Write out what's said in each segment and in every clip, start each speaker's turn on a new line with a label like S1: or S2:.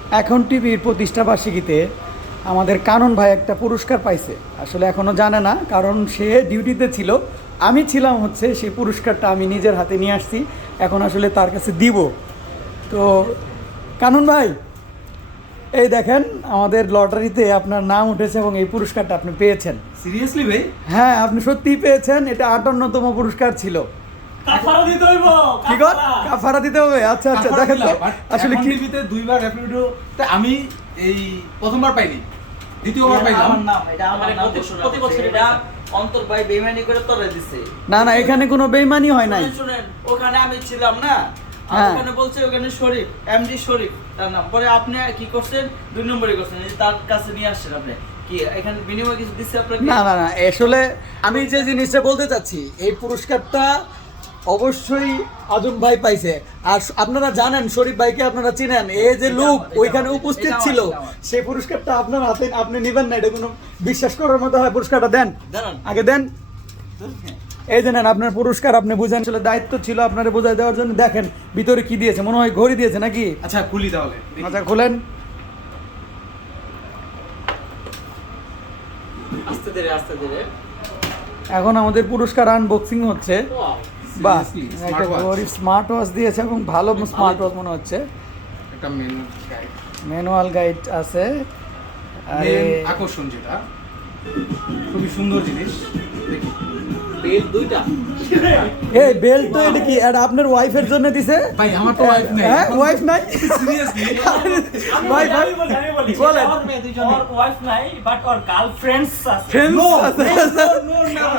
S1: এখন টিভির প্রতিষ্ঠা বার্ষিকীতে আমাদের কানন ভাই একটা পুরস্কার পাইছে। আসলে এখনও জানে না, কারণ সে ডিউটিতে ছিল, আমি ছিলাম হচ্ছে, সেই পুরস্কারটা আমি নিজের হাতে নিয়ে আসছি, এখন আসলে তার কাছে দিব। তো কানন ভাই, এই দেখেন আমাদের লটারিতে আপনার নাম উঠেছে এবং এই পুরস্কারটা আপনি পেয়েছেন।
S2: সিরিয়াসলি ভাই?
S1: হ্যাঁ, আপনি সত্যিই পেয়েছেন। এটা 58তম পুরস্কার ছিল।
S3: কাফারা দিতে হইব।
S1: কি কর? কাফারা দিতে হবে? আচ্ছা আচ্ছা, দেখেন তো আসলে কি।
S2: টিভিতে দুইবার র্যাপিডো, তা আমি এই প্রথমবার পাইনি, দ্বিতীয়বার পাইলাম।
S3: আমার নাম, এটা আমার নাম প্রতি বছর এটা অন্তর ভাই বেইমানি করে তোরে দিছে।
S1: না না, এখানে কোনো বেইমানি হয় নাই।
S3: শুনেন, ওখানে আমি ছিলাম না,
S1: হ্যাঁ।
S3: ওখানে বলছে ওখানে শরীফ, এমডি শরীফ তার নাম। পরে আপনি কি করছেন? 2 নম্বরে করছেন, এই যে তার কাছে নিয়ে আসছেন আপনি। কি এখানে বিনিময় কিছু দিচ্ছে আপনাকে?
S1: না না না, আসলে আমি যে জিনিসটা বলতে চাচ্ছি, এই পুরস্কারটা অবশ্যই আজম ভাই পাইছে। আর আপনারা জানেন শরীফ ভাইকে, আপনারা চিনেন, এই যে লোক ওইখানে উপস্থিত ছিল, সেই পুরস্কারটা আপনার হাতে আপনি নেবেন না, এটা কোনো বিশ্বাস করার মতো হয়? পুরস্কারটা দেন,
S3: দাঁড়ান।
S1: আগে দেন। এই যে নেন আপনার পুরস্কার, আপনি বুঝেন। আসলে দায়িত্ব ছিল আপনারা বোঝাই দেওয়ার জন্য। দেখেন ভিতরে কি দিয়েছে, মনে হয় ঘড়ি দিয়েছে নাকি?
S2: আচ্ছা খুলি তাহলে।
S1: আচ্ছা খুলেন।
S3: আস্তে ধীরে আস্তে ধীরে।
S1: এখন আমাদের পুরস্কার আনবক্সিং হচ্ছে। বাহ,
S2: Seriously,
S1: একটা
S2: smartwatch।
S1: ঘড়ি, স্মার্ট ওয়াচ দিয়েছে এবং ভালো স্মার্ট ওয়াচ মনে হচ্ছে।
S2: একটা মেনু গাইড,
S1: ম্যানুয়াল গাইড আছে। আরে
S2: মেন আকর্ষণ যেটা খুবই সুন্দর জিনিস। দেখি
S3: বেল দুইটা।
S1: এই বেল্ট তো এটা কি, এটা আপনার ওয়াইফের জন্য দিছে?
S2: ভাই আমার তো ওয়াইফ নেই।
S1: হ্যাঁ, ওয়াইফ নাই?
S2: সিরিয়াসলি?
S1: ভাই ভাই বলেন।
S3: ওর মেয়ে দুইজনে।
S4: ওর ওয়াইফ নাই, বাট ওর গার্লফ্রেন্ডস আছে।
S1: Friends
S2: No,
S1: আছে।
S2: no,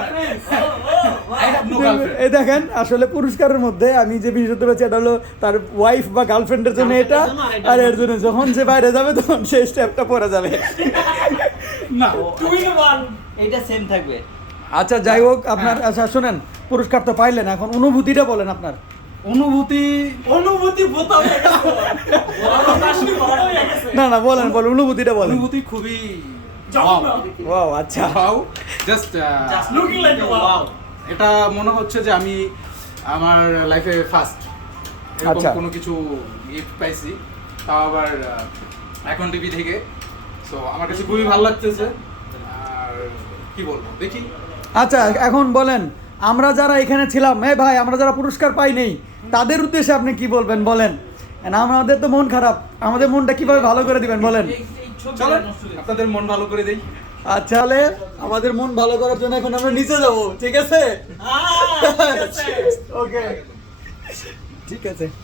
S2: I have no girlfriend.
S1: এই দেখেন, আসলে পুরস্কারের মধ্যে আমি যে বিষয়টা পেয়েছি, এটা হলো তার ওয়াইফ বা গার্লফ্রেন্ডের জন্য এটা, আর এর জন্য যখন সে বাইরে যাবে তখন সেই স্টেপটা পরে যাবে।
S2: না,
S4: 2 in 1।
S3: এইটা সেম থাকবে।
S1: আচ্ছা যাই হোক, আপনার আচ্ছা শুনেন, পুরস্কার তো পাইলেন, এখন অনুভূতিটা বলেন আপনার।
S2: অনুভূতি
S4: অনুভূতি বোতা হয়ে গেছে। বড় কাশি বড় হয়ে গেছে।
S1: না না, বলেন বলেন, অনুভূতিটা বলেন।
S2: অনুভূতি খুবই
S4: জঘন্য।
S1: ওয়াও, আচ্ছা।
S2: Just
S4: Just looking like a wow.
S2: এটা মনে হচ্ছে যে আমি আমার লাইফে ফার্স্ট এরকম
S1: আচ্ছা।
S2: কোনো কিছু গিফট পাইছি, তাও আবার এখন টিভি থেকে। সো আমার কাছে খুবই ভালো লাগতেছে। আর কি বলবো, দেখি।
S1: আচ্ছা এখন বলেন, আমরা যারা এখানে ছিলাম, ভাই আমরা যারা পুরস্কার পাই নেই, তাদের উদ্দেশ্যে আপনি কি বলবেন বলেন? না, আমাদের তো মন খারাপ, আমাদের মনটা কিভাবে ভালো করে দিবেন বলেন?
S3: এই ছবি
S2: চলেন
S3: নষ্ট হয়ে গেছে।
S2: আপনাদের মন ভালো করে দেই।
S1: আচ্ছা, তাহলে আমাদের মন ভালো করার জন্য এখন আমরা নিচে যাব, ঠিক আছে?
S4: ঠিক আছে।
S1: ওকে, ঠিক আছে।